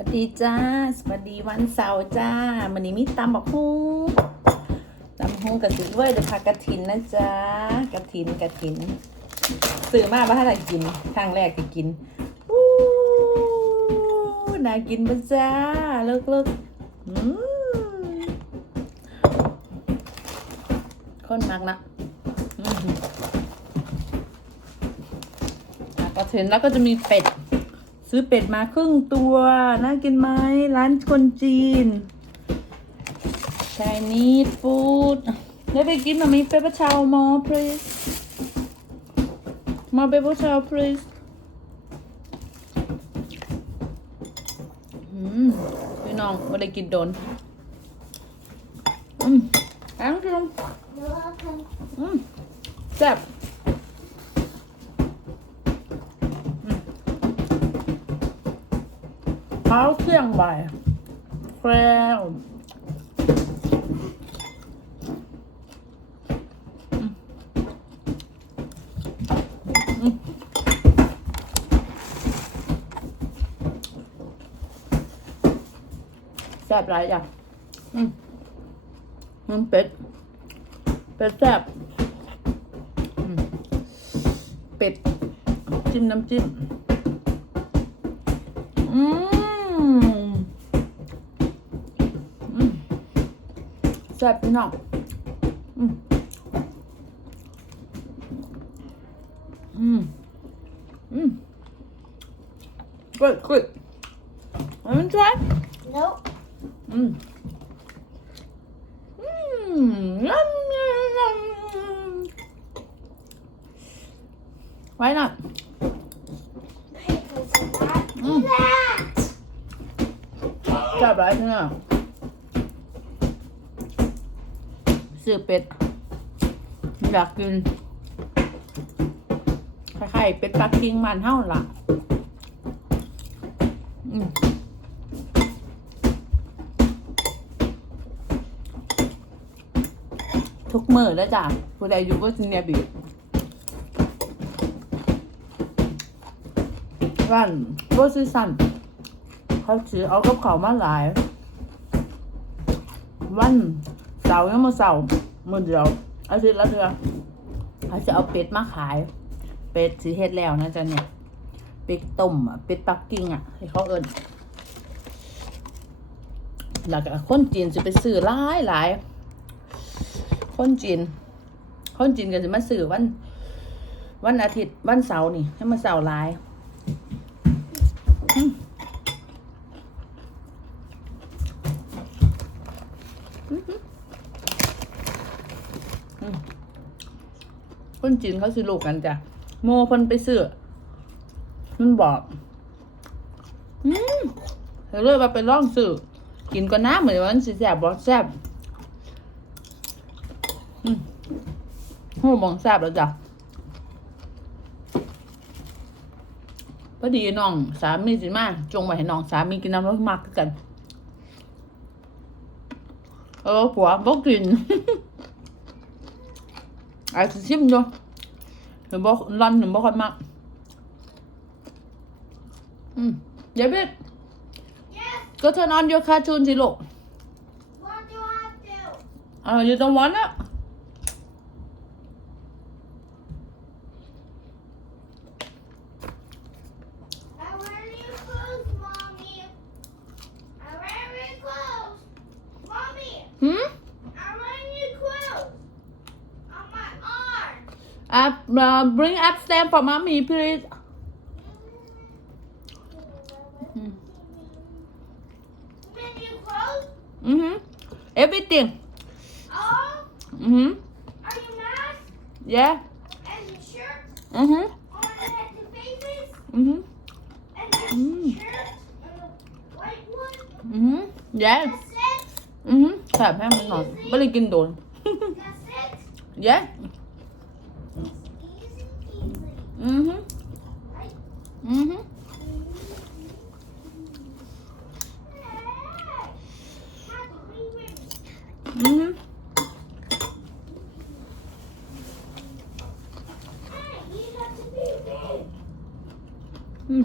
วัสดีจ้า สวัสดีวันเสาร์จ้าวันนี้มีตำบักฮุ้งตำฮุ้งกระสินเว้ยเดี๋ยวพากระถินนะจ๊ะกระถินกระถินซื้อมาบ้าอะไรกินครั้งแรกจะกินอู้น่ากินปะจ้าเลิกเลิกอืมคนมากนะมอะกระถินแล้วก็จะมีเป็ด ซื้อเป็ดมาครึ่งตัวน่ากินไหมร้านคนจีน Chinese food ได้ไปกินมามีเปเปอร์ชาวมอ please มาเปเปอร์ชาว please อืมพี่น้องไม่ได้กินโดนอืมแองกินอืมแซ่บ เช้าเที่ยงบ่ายแคล้วอืมอืมแซ่บหลายอย่างอืมอืมเป็ด เป็ดแซ่บเป็ด จิ้มน้ำจิ้ม อืม แซ่บพี่น้องอืมอืมอืม good good want to try Nope. อืมอืมยำยำยำ why not Because not Mm. that. แซ่บหลายพี่น้อง ซื้อเป็ดอยากกินคล้ายๆเป็ดปักกิ่งมันเท่าล่ะทุกมือแล้วจ้ะผู้ใดอยู่ก็จิเนียบีร้านโรซิสันเขาถือเอากับเขาวมาหลาย วันาร์ยังมาเสาร์มือเดียวอาทิตย์ละเดือนเขาจะเอาเป็ดมาขาย เป็ดสีเฮ็ดแล้วนะจ๊ะเนี่ย เป็ดต้มอะ เป็ดปักกิ่งอะให้เขาเอิญแล้วก็คนจีนจะไปซื้อหลายหลายคนจีน คนจีนก็จะมาซื้อวัน วันอาทิตย์วันเสาร์นี่ให้มาเสาร์หลาย คนจีนเขาสิลูกกันจ้ะโมเพิ่นไปซื้อมันบอกอืมเดี๋ยวเลยว่าไปลองซื้อกินก็น้ำเหมือนวันสิแซ่บบ่แซ่บอืมหูมองแซ่บแล้วจ้ะพอดีน้องสามีสิมาจงไว้ให้น้องสามีกินน้ำรสมากกันเออผัวบ่กิน อาจจะชิมดูหรือบ่ร้อนหรือบ่ค่อยมากอืมเดี๋ยวเบ็ด Yes. ก็ turn on your cartoon สิลูก What do I do? อ่า you don't want it up uh, bring up stand for mommy please Mm. You mean your clothes? อือหือ everything Oh, อือหือ are you mask yeah and your shirt อือหือ on the head to faces อือหือ and your Mm. shirt and the white one? อือหือ yeah That's it. อือหือแซ่บให้มันหน่อยไม่ได้กินโดน That's it. yeah Easy peasy. อือฮึอือฮึอืออืม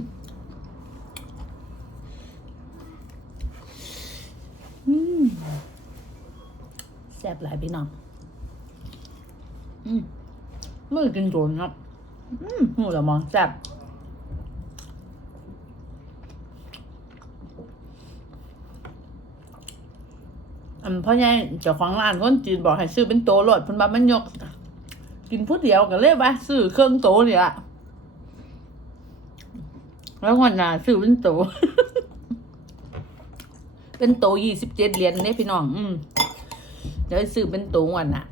อืมแซ่บหลายพี่น้องอืมไม่กินโดนครั อืมหูละมองแซ่บอันพ่อใหญ่เจ้าของร้านคนจีนบอกให้ซื้อเป็นโตโหลดเพิ่นว่ามันยก กินผู้เดียวกันเลยว่าซื้อเครื่องโตนี่ละแล้ววันหน้าซื้อเป็นโต เป็นโตยี่สิบเจ็ดเหรียญเนี่ยพี่น้อง อืมเดี๋ยวซื้อเป็นโตวันน่ะ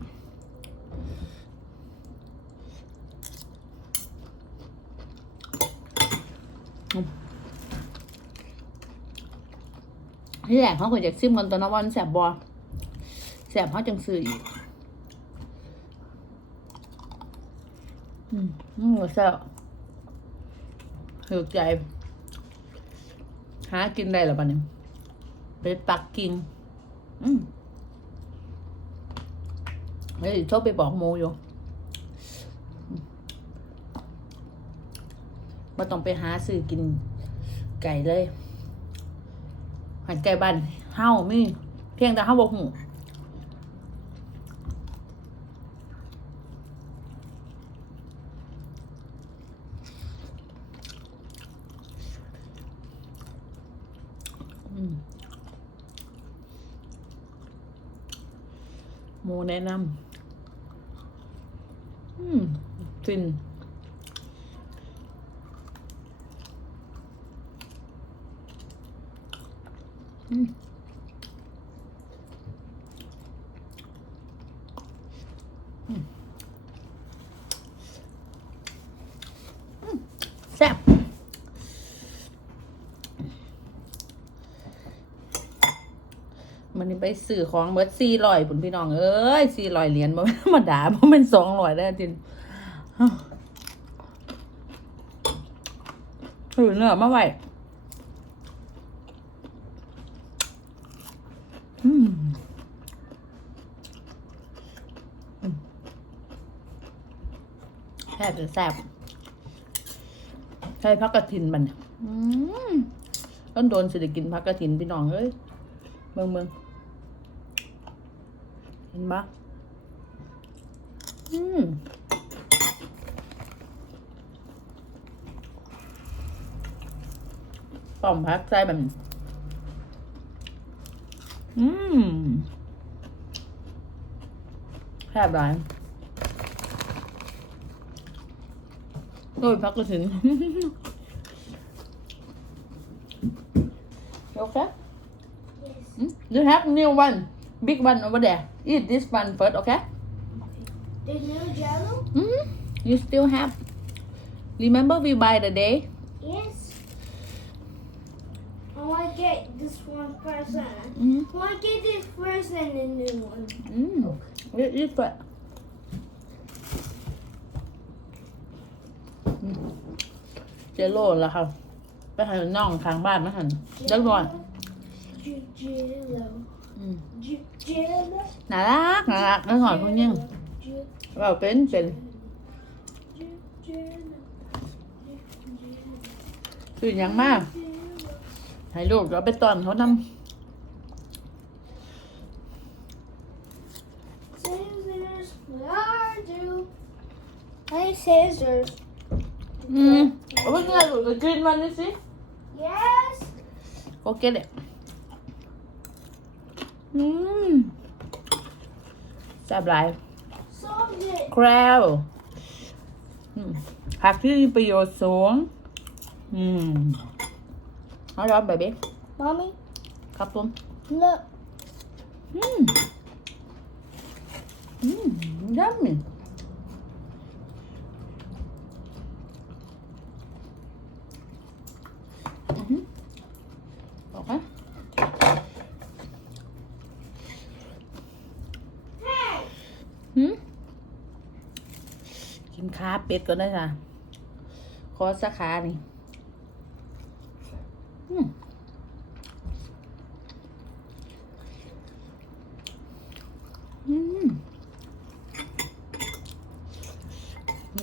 ที่แรกเขาก็อยากซิมกันตัวนะวามันแสบบอแสบเขาจังซื้ออีก อืมอืมแซ่บถูกใจ หากินได้หรอปะเนี่ยไปปักกิ่งอืมเฮ้ยโทรไปบอกโมอยู่่ต้องไปหาซื้อกินไก่เลยหันไก่บ้านเฮามีเพียงแต่เฮาบ่ฮู้อืมหมูแนะนำอืมฟิน แซ่บมันนี่ไปซื้อของเบิดสี่ร้อยผุนพี่น้อง เอ้ยสี่ร้อยเหรียญบ่แม่นธรรมาด่าบ่แมันสองร้อยได้อจินถือเนื้อมาไว้ อืมแซ่บจะแซ่บใช่พักกระถินมันอืมต้นโดนสิได้กินพักกระถินพี่น้องเอ้ยเมืองเมืองเห็นปะอืมป้อมพักใส่แบบ นี้อืมแซ่บหลายโดยพักกระถิน okay Yes. Hmm? You have new one, big one over there. Eat this one first, okay? The new jello? hmm You still have. Remember we buy the day? To get this one first. and- Mm. I want to get this first and the new one. Mm. Eat, eat first. Mm. เจโร่แล้วครับไปหาน้องทางบ้านมาหันเรียบร้อย J- Jello. อืม J- Jello. น่ารักน่ารักน้อยหอยพวกนี้ J- เราเป็นเป็น J- Jello. คืออย่างมาก Jello. ให้ลูกเราไปตอนเขาน Scissors. Where do? Hey, scissors. ำอืมเอาไปกินอะไรลูกจะกินมันนี่สิ Yes. โอเคเด็อืมแซ่บหลาย Solved it. แครวอืมผักที่มีประโยชน์สูง อืม เอาร้อนแบบนี้ Mommy, ครับผม look. อืมอืมยัมมี่อือหือโอเค Hey. หืมกินขาเป็ดก่อนได้จ้ะขอสาขานี่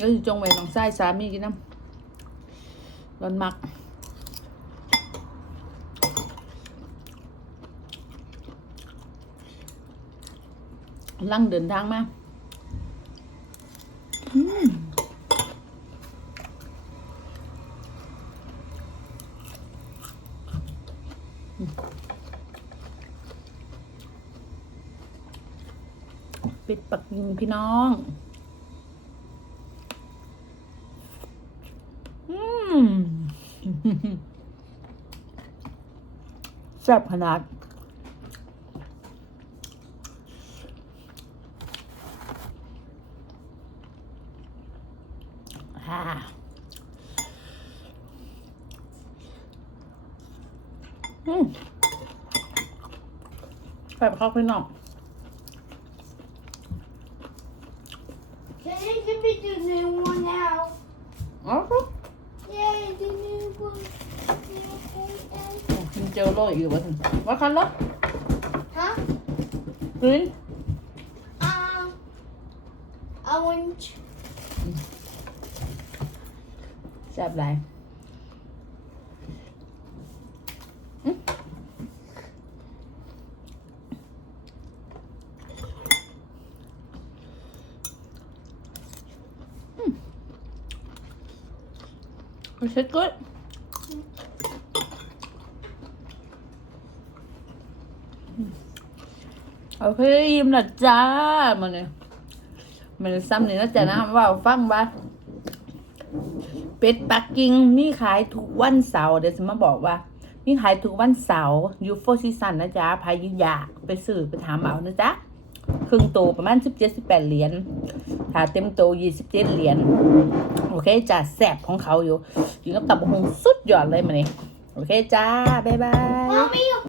ก็อยู่จงไว้น้องไส้สามีกินน้ำร้อนมักอลังเดินทางมาอืม เป็ดปักยิงพี่น้อง อืมแซ่บขนาดอ่าอืมแบบเข้าพี่น้อง Can you give me the new one now? อ๋อครับ Yay, the new one. Yay, กินเจลโลอีกว่าถึงว่าคันละ Huh? กรีน Um, orange. แซ่บหลายอืมอืม Is it good? โอเคยิ้มละจ้ามันเนี่ยมันซ้ำนี่นะจ๊ะนะว่าฟังบ้าเป็ดปักกิ่งมีขายทุกวันเสาร์เดี๋ยวจะมาบอกว่า มีขายทุกวันเสาร์ยูโฟซีซันนะจ๊ะพายุอยากไปซื้อไปถามเอานะจ๊ะ ครึ่งโตประมาณสิบเจ็ดสิบแปดเหรียญถ้าเต็มโตยี่สิบเจ็ดเหรียญโอเคจ้าแสบของเขาอยู่อยู่กับตับหงสุดยอดเลยมาเนี่โอเคจ้า บ๊ายบาย